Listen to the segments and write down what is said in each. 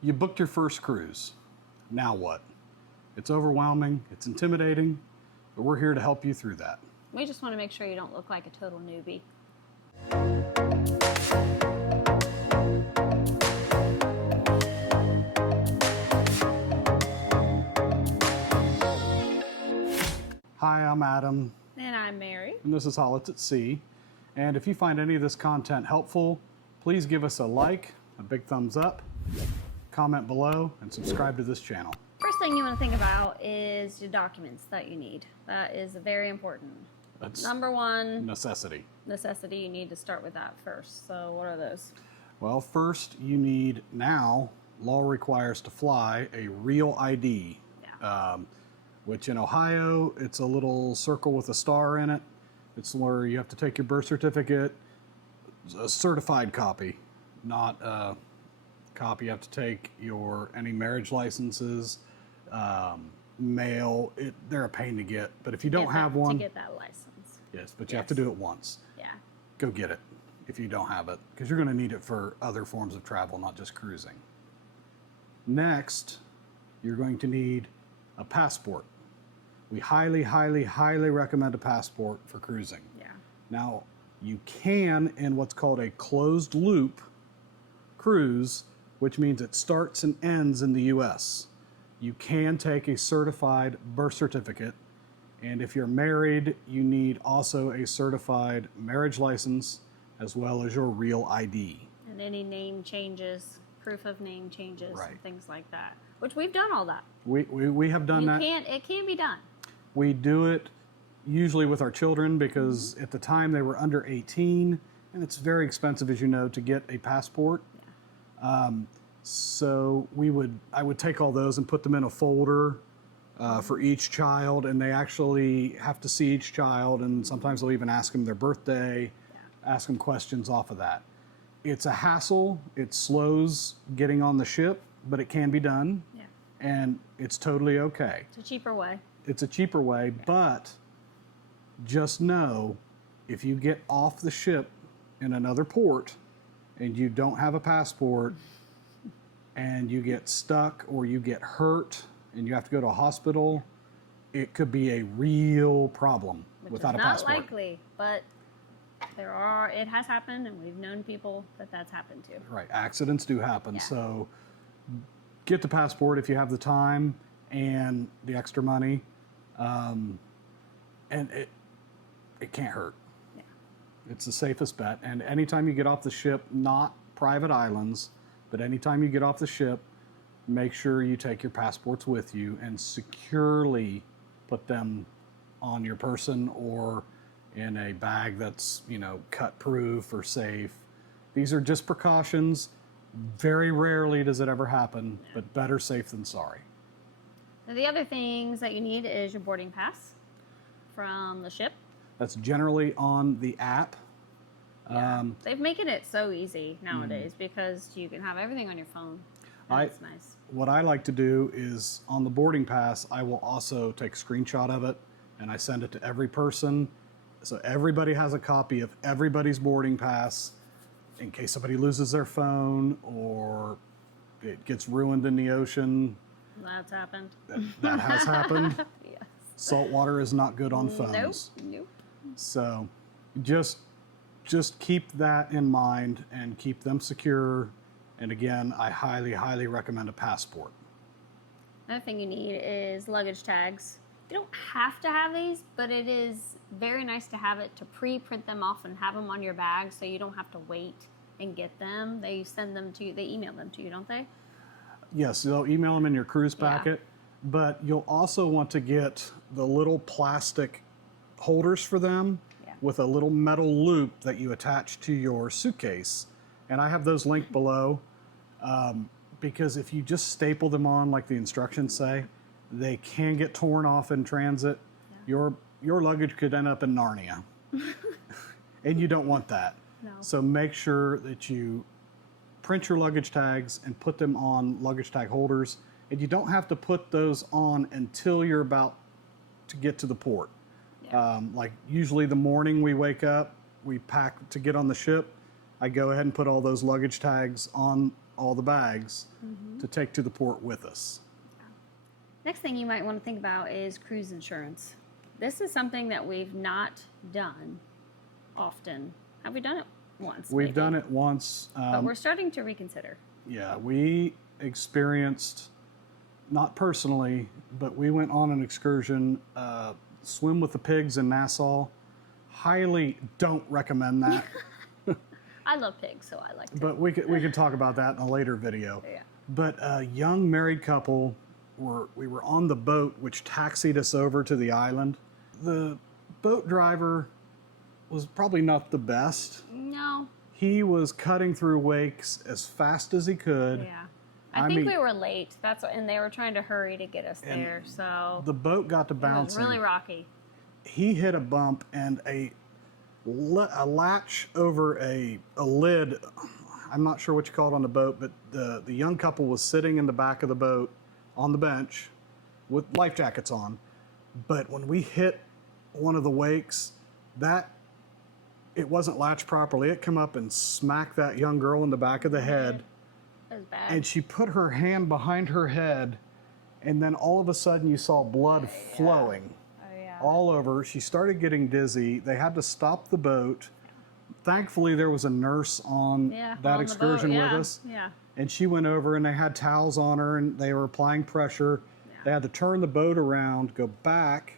You booked your first cruise. Now what? It's overwhelming, it's intimidating, but we're here to help you through that. We just want to make sure you don't look like a total newbie. Hi, I'm Adam. And I'm Mary. And this is Holletts at Sea. And if you find any of this content helpful, please give us a like, a big thumbs up, comment below, and subscribe to this channel. First thing you want to think about is your documents that you need. That is very important. That's number one necessity. You need to start with that first. So what are those? Well, first you need, now law requires to fly a real ID. Yeah. Which in Ohio, it's a little circle with a star in it. It's where you have to take your birth certificate, a certified copy, not a copy. You have to take any marriage licenses, mail. They're a pain to get, but if you don't have one, to get that license. Yes, but you have to do it once. Yeah. Go get it if you don't have it, because you're going to need it for other forms of travel, not just cruising. Next, you're going to need a passport. We highly, highly, highly recommend a passport for cruising. Yeah. Now, you can in what's called a closed loop cruise, which means it starts and ends in the U.S. You can take a certified birth certificate, and if you're married, you need also a certified marriage license as well as your real ID. And any name changes, proof of name changes, Right. and things like that. Which we've done all that. We have done that. It can be done. We do it usually with our children because at the time they were under 18, and it's very expensive, as you know, to get a passport. Yeah. So I would take all those and put them in a folder for each child, and they actually have to see each child, and sometimes they'll even ask them their birthday, ask them questions off of that. It's a hassle. It slows getting on the ship, but it can be done, and it's totally okay. It's a cheaper way. It's a cheaper way, but just know if you get off the ship in another port and you don't have a passport and you get stuck or you get hurt and you have to go to a hospital, it could be a real problem without a passport. Not likely, but it has happened, and we've known people that's happened to. Right, accidents do happen, Yeah. So get the passport if you have the time and the extra money. And it can't hurt. Yeah. It's the safest bet. And anytime you get off the ship, not private islands, but anytime you get off the ship, make sure you take your passports with you and securely put them on your person or in a bag that's, cut proof or safe. These are just precautions. Very rarely does it ever happen, but better safe than sorry. Now, the other things that you need is your boarding pass from the ship. That's generally on the app. Yeah. They're making it so easy nowadays because you can have everything on your phone. That's nice. What I like to do is on the boarding pass, I will also take a screenshot of it and I send it to every person. So everybody has a copy of everybody's boarding pass in case somebody loses their phone or it gets ruined in the ocean. That's happened. That has happened. Yes. Salt water is not good on phones. Nope. So just keep that in mind and keep them secure. And again, I highly, highly recommend a passport. Another thing you need is luggage tags. You don't have to have these, but it is very nice to have it, to pre-print them off and have them on your bag so you don't have to wait and get them. They send them to you, they email them to you, don't they? Yes, they'll email them in your cruise packet, but you'll also want to get the little plastic holders for them with a little metal loop that you attach to your suitcase. And I have those linked below because if you just staple them on like the instructions say, they can get torn off in transit. Yeah. Your luggage could end up in Narnia. And you don't want that. No. So make sure that you print your luggage tags and put them on luggage tag holders. And you don't have to put those on until you're about to get to the port. Yeah. Like usually the morning we wake up, we pack to get on the ship. I go ahead and put all those luggage tags on all the bags to take to the port with us. Next thing you might want to think about is cruise insurance. This is something that we've not done often. Have we done it once? We've maybe? done it once. But we're starting to reconsider. Yeah, we experienced, not personally, but we went on an excursion, swim with the pigs in Nassau. Highly don't recommend that. I love pigs, so I like to. But we could talk about that in a later video. Yeah. But a young married couple, we were on the boat which taxied us over to the island. The boat driver was probably not the best. No. He was cutting through wakes as fast as he could. Yeah. I think we were late. And they were trying to hurry to get us there. So the boat got to it was bouncing. really rocky. He hit a bump and a latch over a lid. I'm not sure what you call it on the boat, but the young couple was sitting in the back of the boat on the bench with life jackets on. But when we hit one of the wakes, it wasn't latched properly. It came up and smacked that young girl in the back of the head. It was bad. And she put her hand behind her head, and then all of a sudden you saw blood flowing all over. She started getting dizzy. They had to stop the boat. Thankfully, there was a nurse on that excursion with us. Yeah. And she went over, and they had towels on her, and they were applying pressure. Yeah. They had to turn the boat around, go back,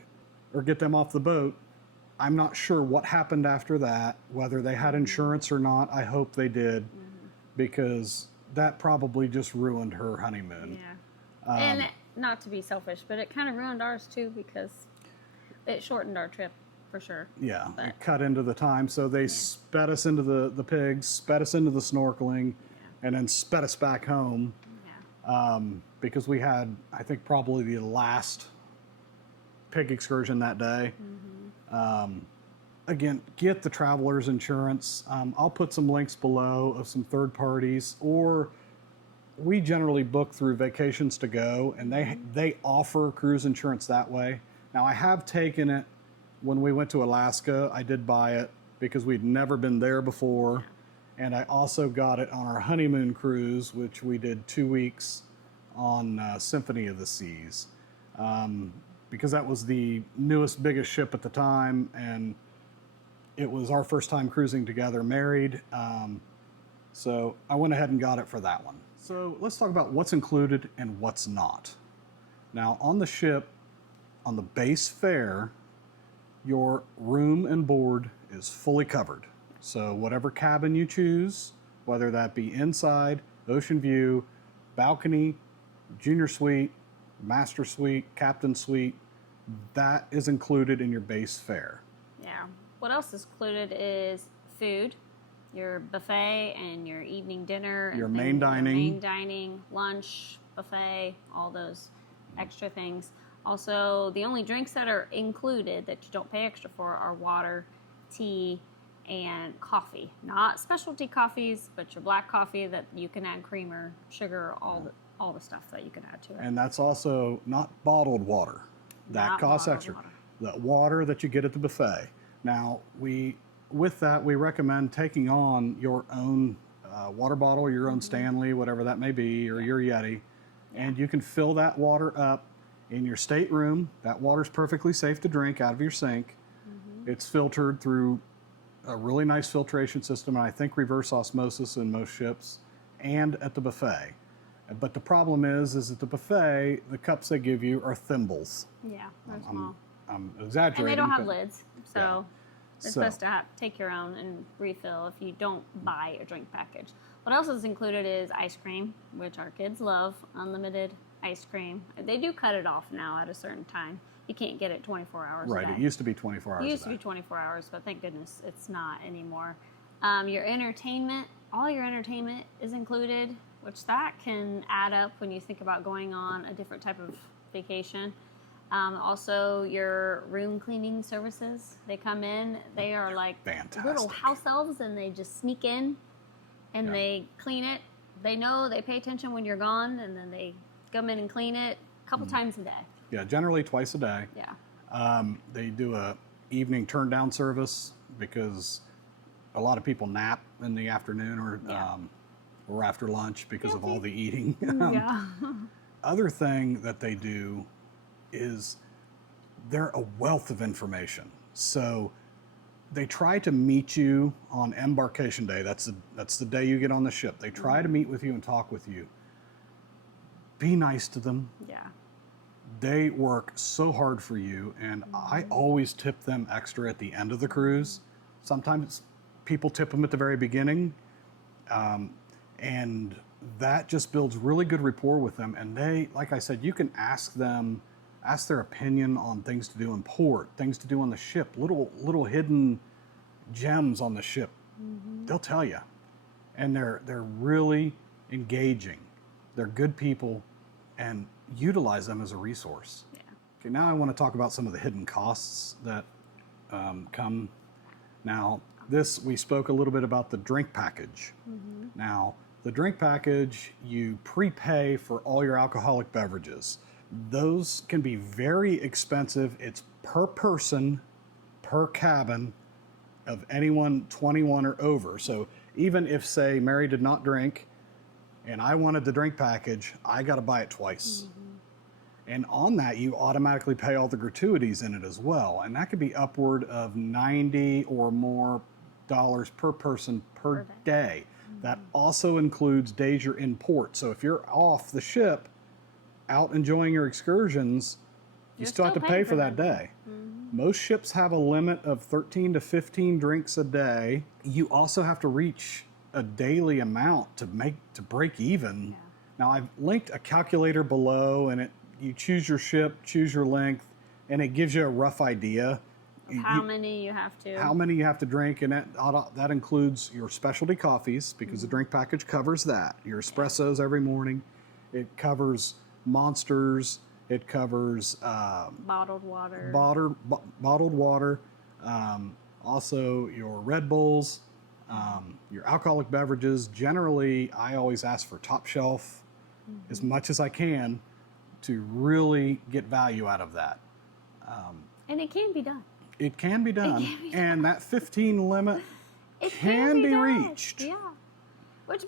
or get them off the boat. I'm not sure what happened after that, whether they had insurance or not. I hope they did, because that probably just ruined her honeymoon. Yeah. And not to be selfish, but it kind of ruined ours too, because it shortened our trip for sure. Yeah, it cut into the time. So they sped us into the pigs, sped us into the snorkeling, and then sped us back home. Yeah. Because we had, I think, probably the last pig excursion that day. Again, get the traveler's insurance. I'll put some links below of some third parties, or we generally book through Vacations to Go, and they offer cruise insurance that way. Now, I have taken it when we went to Alaska. I did buy it because we'd never been there before. And I also got it on our honeymoon cruise, which we did 2 weeks on Symphony of the Seas. Because that was the newest, biggest ship at the time, and it was our first time cruising together, married. So I went ahead and got it for that one. So let's talk about what's included and what's not. Now, on the ship, on the base fare, your room and board is fully covered. So whatever cabin you choose, whether that be inside, ocean view, balcony, junior suite, master suite, captain suite, that is included in your base fare. Yeah. What else is included is food, your buffet and your evening dinner. Your and main dining. Your main dining, lunch, buffet, all those extra things. Also, the only drinks that are included that you don't pay extra for are water, tea, and coffee. Not specialty coffees, but your black coffee that you can add creamer, sugar, all the stuff that you can add to it. And that's also not bottled water. That Not costs bottled extra. water. The water that you get at the buffet. Now, with that, we recommend taking on your own water bottle, your own Stanley, whatever that may be, or your Yeti, and you can fill that water up in your stateroom. That water's perfectly safe to drink out of your sink. It's filtered through a really nice filtration system, and I think reverse osmosis in most ships, and at the buffet. But the problem is at the buffet, the cups they give you are thimbles. Yeah, they're small. I'm exaggerating. And they don't have but- lids, so it's best to take your own and refill if you don't buy a drink package. What else is included is ice cream, which our kids love, unlimited ice cream. They do cut it off now at a certain time. You can't get it 24 hours a Right, day. it used to be 24 hours It used a to day. be 24 hours, but thank goodness it's not anymore. Your entertainment, all your entertainment is included, which that can add up when you think about going on a different type of vacation. Also, your room cleaning services, they come in, they are like Fantastic. little house elves, and they just sneak in and they clean it. They know, they pay attention when you're gone, and then they come in and clean it a couple times a day. Yeah, generally twice a day. Yeah. They do a evening turn down service because a lot of people nap in the afternoon or after lunch because of all the eating. Yeah. Other thing that they do is they're a wealth of information. So they try to meet you on embarkation day. That's the day you get on the ship. They try to meet with you and talk with you. Be nice to them. Yeah. They work so hard for you, and I always tip them extra at the end of the cruise. Sometimes people tip them at the very beginning, and that just builds really good rapport with them. And they, like I said, you can ask their opinion on things to do in port, things to do on the ship, little hidden gems on the ship. They'll tell you, and they're really engaging. They're good people, and utilize them as a resource. Yeah. Okay, now I want to talk about some of the hidden costs that come. Now, we spoke a little bit about the drink package. Now, the drink package, you prepay for all your alcoholic beverages. Those can be very expensive. It's per person, per cabin of anyone 21 or over. So even if, say, Mary did not drink and I wanted the drink package, I got to buy it twice. And on that, you automatically pay all the gratuities in it as well. And that could be upward of $90 or more per person per day. That also includes days you're in port. So if you're off the ship, out enjoying your excursions, you still have to pay for that day. Most ships have a limit of 13 to 15 drinks a day. You also have to reach a daily amount to break even. Now I've linked a calculator below, and you choose your ship, choose your length, and it gives you a rough idea. How many you have to drink, and that includes your specialty coffees, because the drink package covers that. Your espressos every morning. It covers monsters. It covers bottled water. Bottled water. Also your Red Bulls, your alcoholic beverages. Generally, I always ask for top shelf as much as I can to really get value out of that. And it can be done. It can be done. And that 15 limit can be reached. Yeah. Which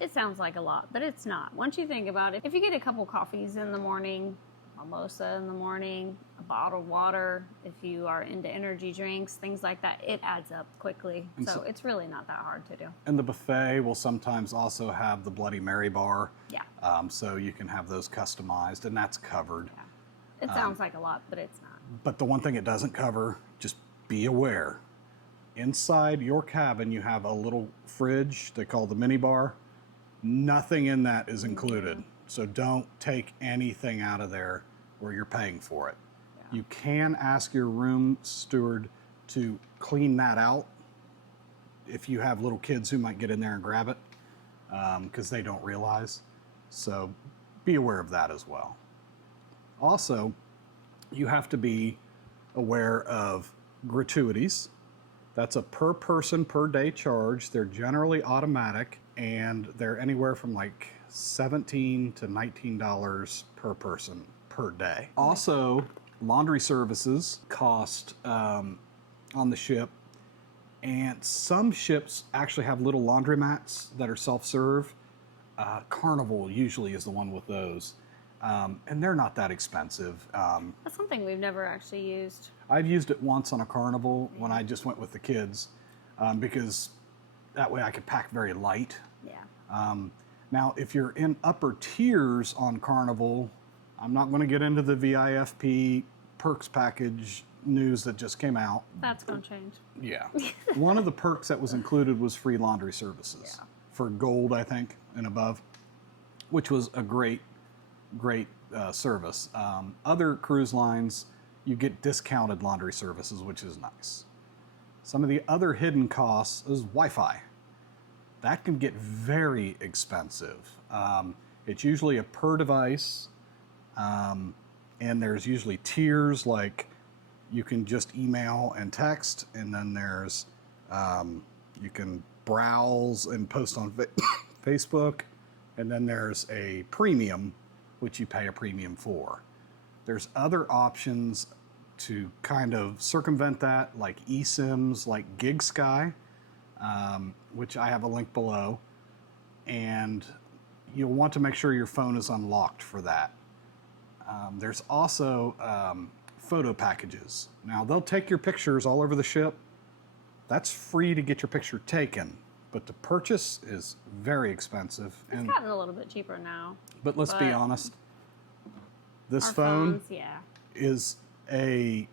it sounds like a lot, but it's not. Once you think about it, if you get a couple coffees in the morning, mimosa in the morning, a bottled water, if you are into energy drinks, things like that, it adds up quickly. So it's really not that hard to do. And the buffet will sometimes also have the Bloody Mary bar. Yeah. So you can have those customized, and that's covered. Yeah. It sounds like a lot, but it's not. But the one thing it doesn't cover, just be aware. Inside your cabin, you have a little fridge they call the mini bar. Nothing in that is included. So don't take anything out of there where you're paying for it. Yeah. You can ask your room steward to clean that out if you have little kids who might get in there and grab it, because they don't realize. So be aware of that as well. Also, you have to be aware of gratuities. That's a per person per day charge. They're generally automatic, and they're anywhere from like $17 to $19 per person per day. Also, laundry services cost on the ship, and some ships actually have little laundromats that are self-serve. Carnival usually is the one with those. And they're not that expensive. That's something we've never actually used. I've used it once on a Carnival when I just went with the kids, because that way I could pack very light. Yeah. Now, if you're in upper tiers on Carnival, I'm not going to get into the VIFP perks package news that just came out. That's going to change. Yeah. One of the perks that was included was free laundry services for gold, I think, and above, which was a great service. Other cruise lines, you get discounted laundry services, which is nice. Some of the other hidden costs is Wi-Fi. That can get very expensive. It's usually a per device, and there's usually tiers, like you can just email and text, and then there's you can browse and post on Facebook, and then there's a premium, which you pay a premium for. There's other options to kind of circumvent that, like eSIMs, like GigSky, which I have a link below. and you'll want to make sure your phone is unlocked for that. There's also photo packages. Now, they'll take your pictures all over the ship. That's free to get your picture taken, but to purchase is very expensive. It's gotten a little bit cheaper now. But let's be honest, this Our phone phones, yeah. is a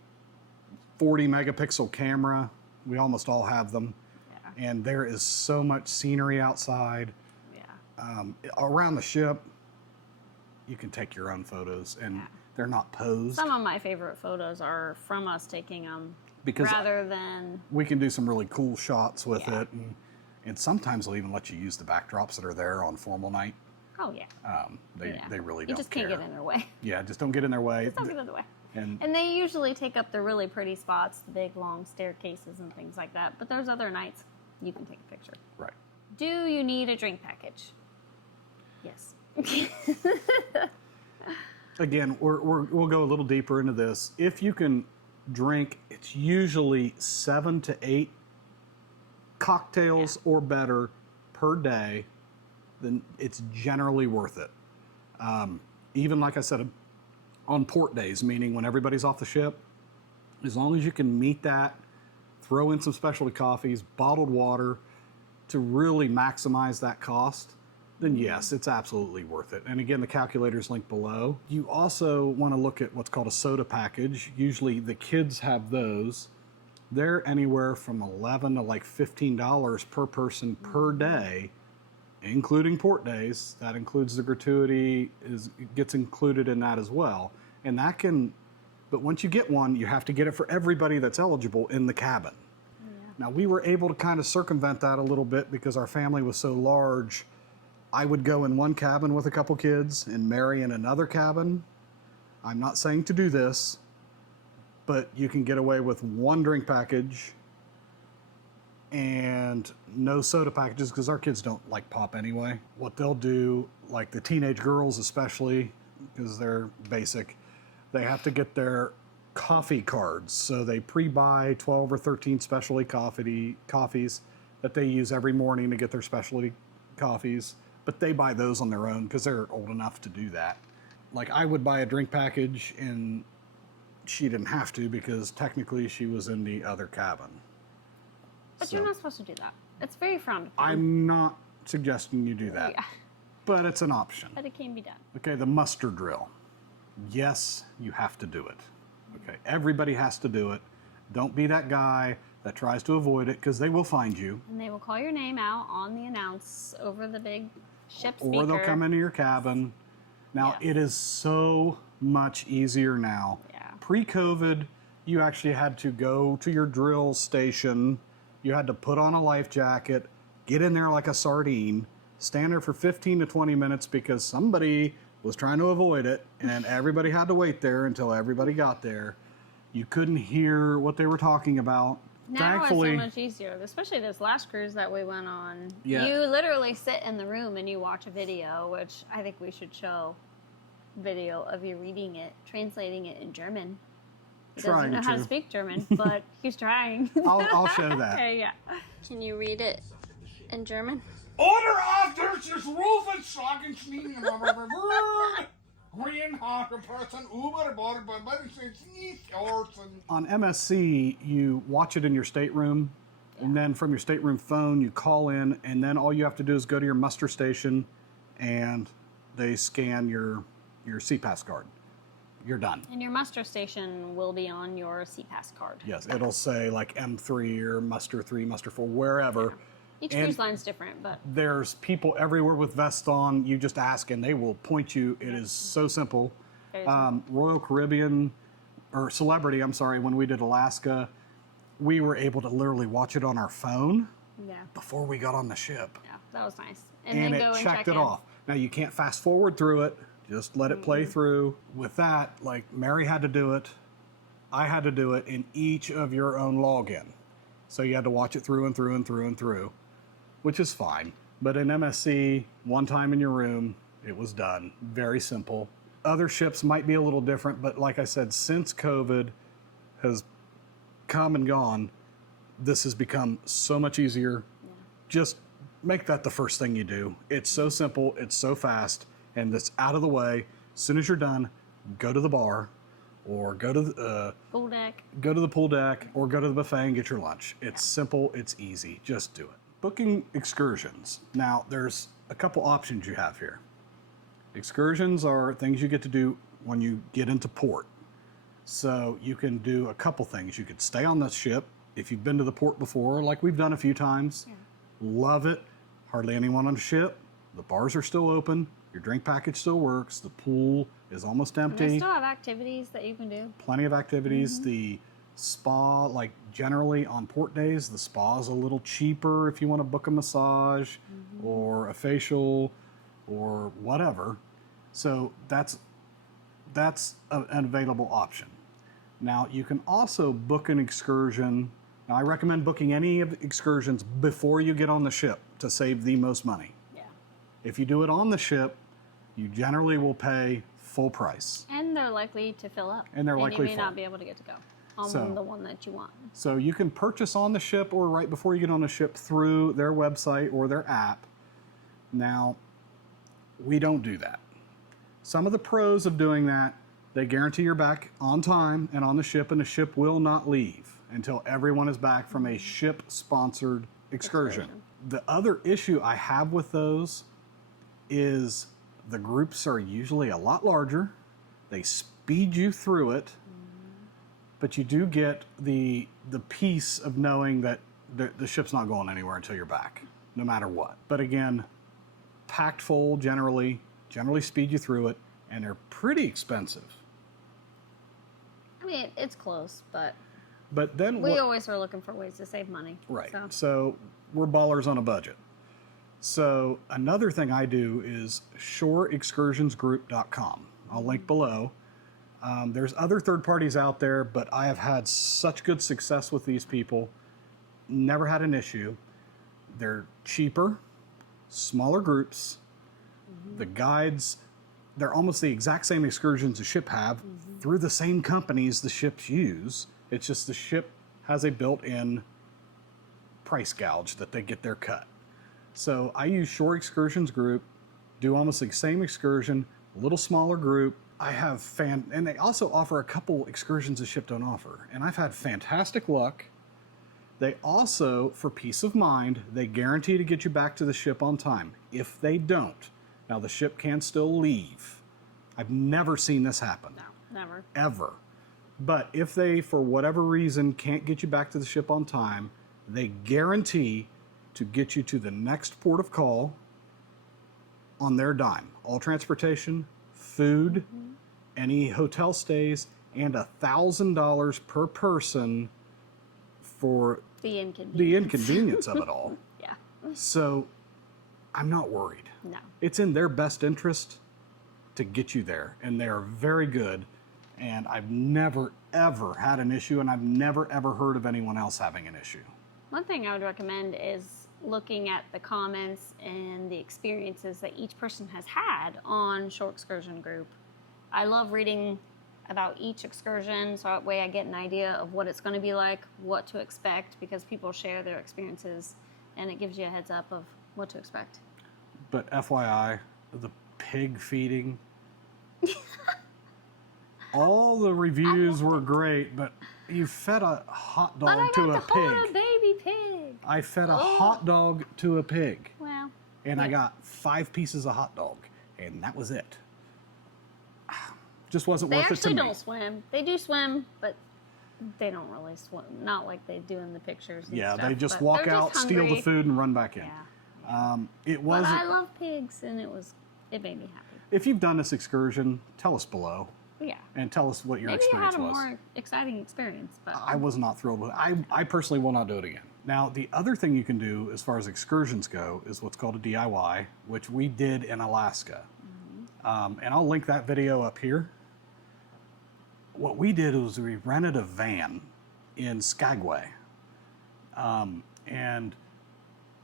40 megapixel camera. We almost all have them. Yeah. And there is so much scenery outside. Yeah. Around the ship, you can take your own photos, and they're not posed. Some of my favorite photos are from us taking them, because rather than... we can do some really cool shots with it, and sometimes they'll even let you use the backdrops that are there on formal night. Oh, yeah. They really don't You just can't care. get in their way. Yeah, just don't get in their way. Just don't get in their way. And they usually take up the really pretty spots, the big, long staircases and things like that. But there's other nights you can take a picture. right. Do you need a drink package? Yes. Again, we'll go a little deeper into this. If you can drink, it's usually 7 to 8 cocktails or better per day, then it's generally worth it. Even like I said, on port days, meaning when everybody's off the ship, as long as you can meet that, throw in some specialty coffees, bottled water to really maximize that cost, then yes, it's absolutely worth it. And again, the calculator's linked below. You also want to look at what's called a soda package. Usually the kids have those. They're anywhere from $11 to like $15 per person per day, including port days. That includes the gratuity, gets included in that as well. And that can, but once you get one, you have to get it for everybody that's eligible in the cabin. Yeah. Now, we were able to kind of circumvent that a little bit because our family was so large. I would go in one cabin with a couple kids and Mary in another cabin. I'm not saying to do this, but you can get away with one drink package and no soda packages because our kids don't like pop anyway. What they'll do, like the teenage girls especially, because they're basic, they have to get their coffee cards. So they pre-buy 12 or 13 specialty coffees that they use every morning to get their specialty coffees. But they buy those on their own because they're old enough to do that. Like I would buy a drink package and she didn't have to because technically she was in the other cabin. But you're not supposed to do that. It's very frowned upon. I'm not suggesting you do that. Yeah. But it's an option. But it can be done. Okay, the muster drill. Yes, you have to do it. Okay, everybody has to do it. Don't be that guy that tries to avoid it because they will find you. And they will call your name out on the announce over the big ship speaker. Or they'll come into your cabin. Now, it is so much easier now. Yeah. Pre-COVID, you actually had to go to your drill station. You had to put on a life jacket, get in there like a sardine, stand there for 15 to 20 minutes because somebody was trying to avoid it, and everybody had to wait there until everybody got there. You couldn't hear what they were talking about. Now Thankfully, it's so much easier, especially this last cruise that we went on. Yeah. You literally sit in the room and you watch a video, which I think we should show video of you reading it, translating it in German. He doesn't know how to speak German, but he's trying. I'll show that. Okay, yeah. Can you read it in German? Order of there's this Rufen Schlagen On MSC, you watch it in your stateroom, and then from your stateroom phone, you call in, and then all you have to do is go to your muster station, and they scan your CPAS card. You're done. And your muster station will be on your CPAS card. Yes, it'll say like M3 or muster 3, muster 4, wherever. Each And cruise line's different, but there's people everywhere with vests on. You just ask, and they will point you. It is so simple. Royal Caribbean, or Celebrity, I'm sorry, when we did Alaska, we were able to literally watch it on our phone before we got on the ship. Yeah, that was nice. And then it go and checked check it in. off. Now, you can't fast forward through it. Just let it play through. With that, like Mary had to do it, I had to do it in each of your own login. So you had to watch it through and through and through and through, which is fine. But in MSC, one time in your room, it was done. Very simple. Other ships might be a little different, but like I said, since COVID has come and gone, this has become so much easier. Just make that the first thing you do. It's so simple, it's so fast, and it's out of the way. As soon as you're done, go to the bar, or go to the Pool deck. go to the pool deck, or go to the buffet and get your lunch. It's simple, it's easy. Just do it. Booking excursions. Now, there's a couple options you have here. Excursions are things you get to do when you get into port. So you can do a couple things. You could stay on the ship if you've been to the port before, like we've done a few times. Yeah. Love it. Hardly anyone on the ship. The bars are still open. Your drink package still works. The pool is almost And empty. they still have activities that you can do. Plenty of activities. The spa, like generally on port days, the spa is a little cheaper if you want to book a massage or a facial or whatever. So that's an available option. Now you can also book an excursion. Now I recommend booking any of the excursions before you get on the ship to save the most money. Yeah. If you do it on the ship, you generally will pay full price. And they're likely to fill up. And they're likely you may full. not be able to get to go on So- the one that you want. So you can purchase on the ship or right before you get on the ship through their website or their app. Now, we don't do that. Some of the pros of doing that, they guarantee you're back on time and on the ship, and the ship will not leave until everyone is back from a ship-sponsored excursion. The other issue I have with those is the groups are usually a lot larger. They speed you through it, but you do get the peace of knowing that the ship's not going anywhere until you're back, no matter what. But again, packed full generally speed you through it, and they're pretty expensive. I mean, it's close, but But then we always are looking for ways to save money. right. So. So we're ballers on a budget. So another thing I do is shoreexcursionsgroup.com. I'll link below. There's other third parties out there, but I have had such good success with these people. Never had an issue. They're cheaper, smaller groups. The guides, they're almost the exact same excursions the ship have through the same companies the ships use. It's just the ship has a built-in price gouge that they get their cut. So I use Shore Excursions Group, do almost the same excursion, a little smaller group. I have and they also offer a couple excursions the ship don't offer. And I've had fantastic luck. They also, for peace of mind, they guarantee to get you back to the ship on time. If they don't, now the ship can still leave. I've never seen this happen. No, never. Ever. But if they, for whatever reason, can't get you back to the ship on time, they guarantee to get you to the next port of call on their dime. All transportation, food, any hotel stays, and $1,000 per person for The inconvenience. the inconvenience of it all. Yeah. So I'm not worried. No. It's in their best interest to get you there, and they are very good. And I've never, ever had an issue, and I've never, ever heard of anyone else having an issue. One thing I would recommend is looking at the comments and the experiences that each person has had on Shore Excursion Group. I love reading about each excursion, so that way I get an idea of what it's going to be like, what to expect, because people share their experiences, and it gives you a heads up of what to expect. But FYI, the pig feeding, all the reviews were great, but you fed a hot But I dog to a got to hold a pig. baby pig. I fed a hot dog to a pig, Well, and I got 5 pieces of hot dog, and that was it. Just wasn't they worth it to actually me. don't swim. They do swim, but they don't really swim. Not like they do in the pictures. And Yeah, stuff, they just but walk they're out, just steal the hungry. food, and run back in. Yeah. It But was. I love pigs, and it made me happy. If you've done this excursion, tell us below Yeah. and tell us what your Maybe you had experience a was. more exciting experience, but I was not thrilled with it. I personally will not do it again. Now, the other thing you can do as far as excursions go is what's called a DIY, which we did in Alaska. And I'll link that video up here. What we did was we rented a van in Skagway. And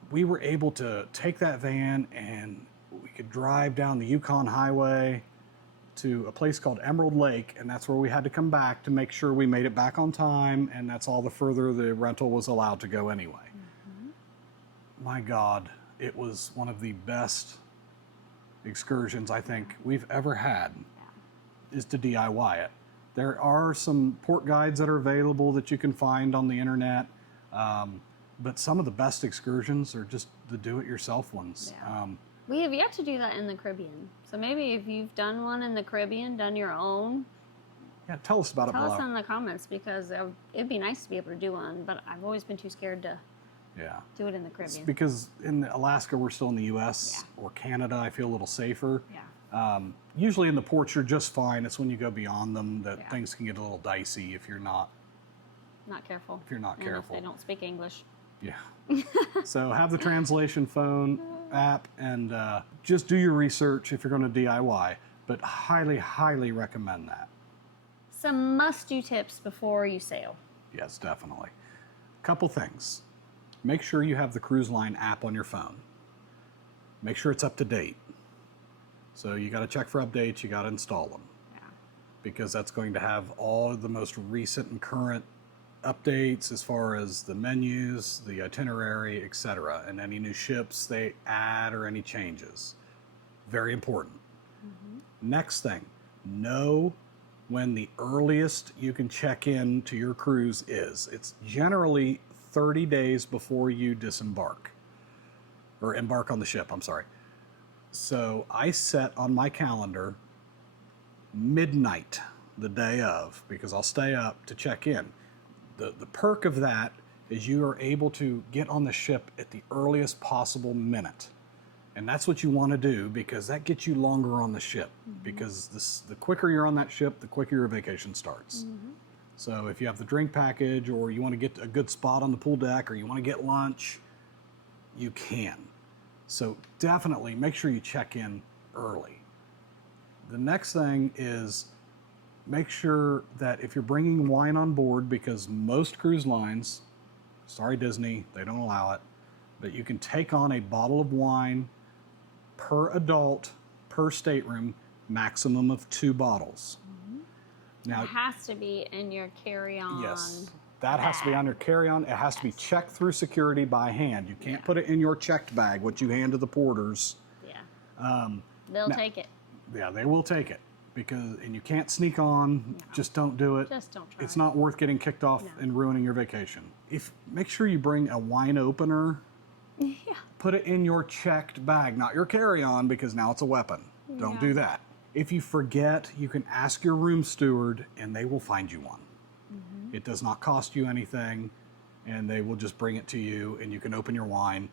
we were able to take that van and we could drive down the Yukon Highway to a place called Emerald Lake, and that's where we had to come back to make sure we made it back on time, and that's all the further the rental was allowed to go anyway. My God, it was one of the best excursions I think we've ever had, is to DIY it. There are some port guides that are available that you can find on the internet, but some of the best excursions are just the do-it-yourself ones. Yeah. We have yet to do that in the Caribbean. So maybe if you've done one in the Caribbean, done your own, Yeah, tell us about it tell below. us in the comments, because it'd be nice to be able to do one, but I've always been too scared to do it in the It's Caribbean. because in Alaska, we're still in the U.S. or Canada, I feel a little safer. Yeah. Usually in the ports, you're just fine. It's when you go beyond them that Yeah. things can get a little dicey if you're not. Not careful. If you're not and careful. if they don't speak English. Yeah. So have the translation phone app and just do your research if you're going to DIY. But highly, highly recommend that. Some must-do tips before you sail. Yes, definitely. Couple things. Make sure you have the cruise line app on your phone. Make sure it's up to date. So you got to check for updates. You got to install them. Yeah. Because that's going to have all of the most recent and current updates as far as the menus, the itinerary, etc., and any new ships they add or any changes. Very important. Next thing, know when the earliest you can check in to your cruise is. It's generally 30 days before you disembark or embark on the ship, I'm sorry. So I set on my calendar midnight the day of, because I'll stay up to check in. The perk of that is you are able to get on the ship at the earliest possible minute. And that's what you want to do, because that gets you longer on the ship. Because the quicker you're on that ship, the quicker your vacation starts. So if you have the drink package, or you want to get a good spot on the pool deck, or you want to get lunch, you can. So definitely make sure you check in early. The next thing is make sure that if you're bringing wine on board, because most cruise lines, sorry Disney, they don't allow it, but you can take on a bottle of wine per adult, per stateroom, maximum of 2 bottles. Now, It has to be in your carry-on. yes, that has to be on your carry-on. It has to be checked through security by hand. You can't put it in your checked bag, what you hand to the porters. Yeah. They'll take it. Yeah, they will take it, and you can't sneak on. Just don't do it. Just don't try. It's not worth getting kicked off and ruining your vacation. Make sure you bring a wine opener. Yeah. Put it in your checked bag, not your carry-on, because now it's a weapon. Don't do that. If you forget, you can ask your room steward and they will find you one. It does not cost you anything, and they will just bring it to you and you can open your wine.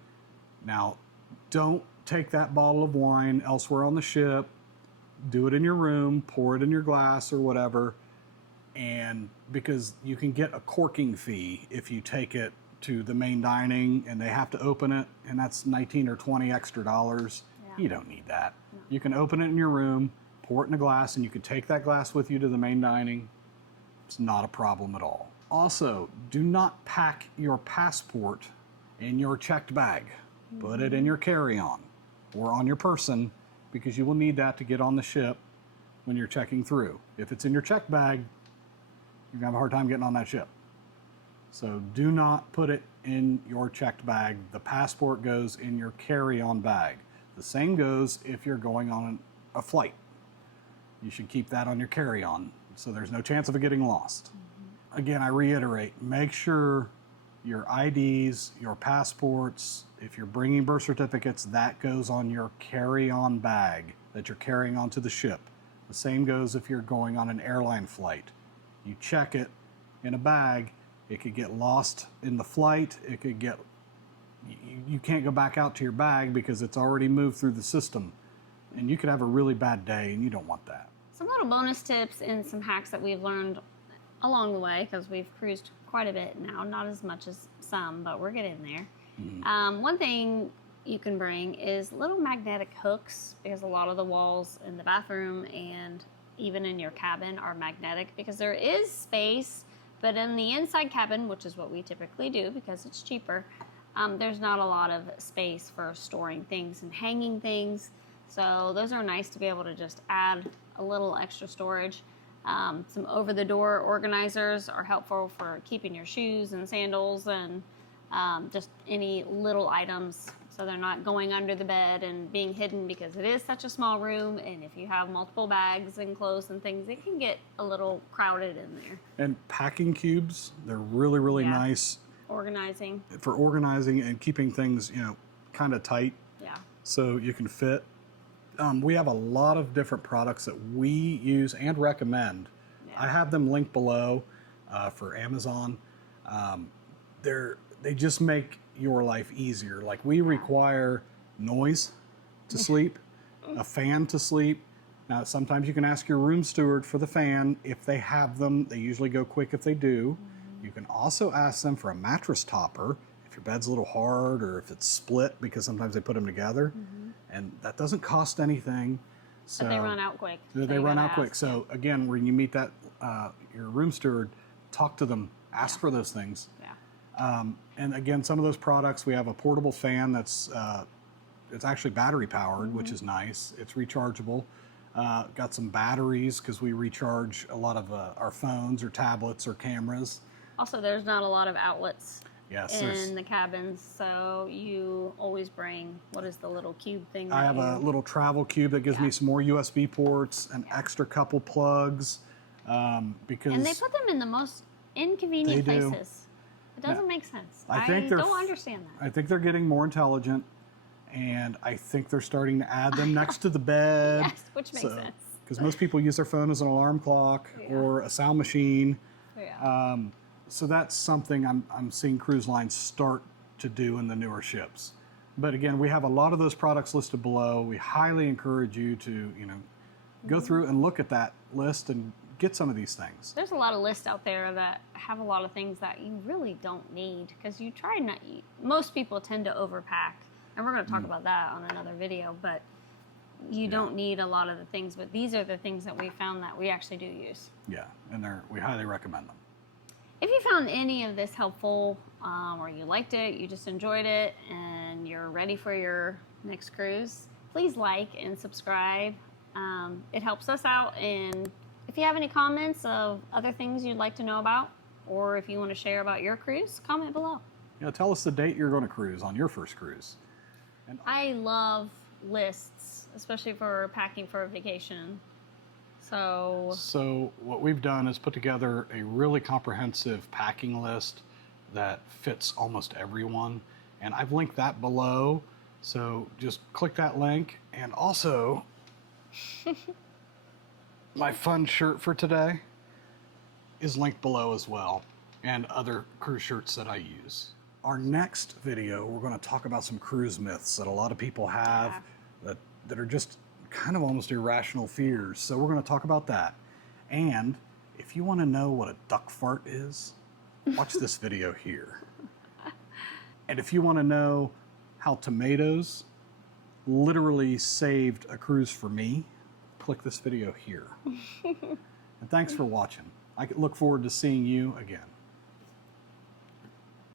Now, don't take that bottle of wine elsewhere on the ship. Do it in your room, pour it in your glass or whatever, and because you can get a corking fee if you take it to the main dining and they have to open it, and that's 19 or 20 extra dollars. Yeah. You don't need that. No. You can open it in your room, pour it in a glass, and you can take that glass with you to the main dining. It's not a problem at all. Also, do not pack your passport in your checked bag. Put it in your carry-on or on your person, because you will need that to get on the ship when you're checking through. If it's in your checked bag, you're gonna have a hard time getting on that ship. So do not put it in your checked bag. The passport goes in your carry-on bag. The same goes if you're going on a flight. You should keep that on your carry-on so there's no chance of it getting lost. Again, I reiterate, make sure your IDs, your passports, if you're bringing birth certificates, that goes on your carry-on bag that you're carrying onto the ship. The same goes if you're going on an airline flight. You check it in a bag. It could get lost in the flight. It could get, you can't go back out to your bag because it's already moved through the system. And you could have a really bad day, and you don't want that. Some little bonus tips and some hacks that we've learned along the way, because we've cruised quite a bit now, not as much as some, but we're getting there. One thing you can bring is little magnetic hooks, because a lot of the walls in the bathroom and even in your cabin are magnetic, because there is space, but in the inside cabin, which is what we typically do because it's cheaper, there's not a lot of space for storing things and hanging things. So those are nice to be able to just add a little extra storage. Some over-the-door organizers are helpful for keeping your shoes and sandals and just any little items So they're not going under the bed and being hidden because it is such a small room. And if you have multiple bags and clothes and things, it can get a little crowded in there. And packing cubes, they're really, really Yeah. nice Organizing. for organizing and keeping things, kind of tight Yeah. so you can fit. We have a lot of different products that we use and recommend. Yeah. I have them linked below for Amazon. They just make your life easier. Like we require noise to sleep, a fan to sleep. Now, sometimes you can ask your room steward for the fan if they have them. They usually go quick if they do. You can also ask them for a mattress topper if your bed's a little hard or if it's split, because sometimes they put them together. And that doesn't cost anything. So But they run out quick. They so you run gotta out quick. ask. So again, when you meet that your room steward, talk to them, ask for those things. Yeah. And again, some of those products, we have a portable fan that's it's actually battery powered, which is nice. It's rechargeable. Got some batteries because we recharge a lot of our phones or tablets or cameras. Also, there's not a lot of outlets Yes, in the cabins, so you always bring, what is the little cube thing? I have a little travel cube that gives me some more USB ports, an extra couple plugs, because And they put them in the most inconvenient They do. places. It doesn't make sense. I think they're don't understand that. I think they're getting more intelligent, and I think they're starting to add them next to the bed. Yes, which makes sense. Because most people use their phone as an alarm clock or a sound machine. Yeah. So that's something I'm seeing cruise lines start to do in the newer ships. But again, we have a lot of those products listed below. We highly encourage you to, go through and look at that list and get some of these things. There's a lot of lists out there that have a lot of things that you really don't need because you try not. Most people tend to overpack, and we're going to talk about that on another video. But you don't need a lot of the things. But these are the things that we found that we actually do use. Yeah, and we highly recommend them. If you found any of this helpful, or you liked it, you just enjoyed it, and you're ready for your next cruise, please like and subscribe. It helps us out. And if you have any comments of other things you'd like to know about, or if you want to share about your cruise, comment below. Tell us the date you're going to cruise on your first cruise. I love lists, especially for packing for a vacation. So what we've done is put together a really comprehensive packing list that fits almost everyone. And I've linked that below. So just click that link. And also, my fun shirt for today is linked below as well, and other cruise shirts that I use. Our next video, we're going to talk about some cruise myths that a lot of people have that are just kind of almost irrational fears. So we're going to talk about that. And if you want to know what a duck fart is, watch this video here. And if you want to know how tomatoes literally saved a cruise for me, click this video here. And thanks for watching. I look forward to seeing you again.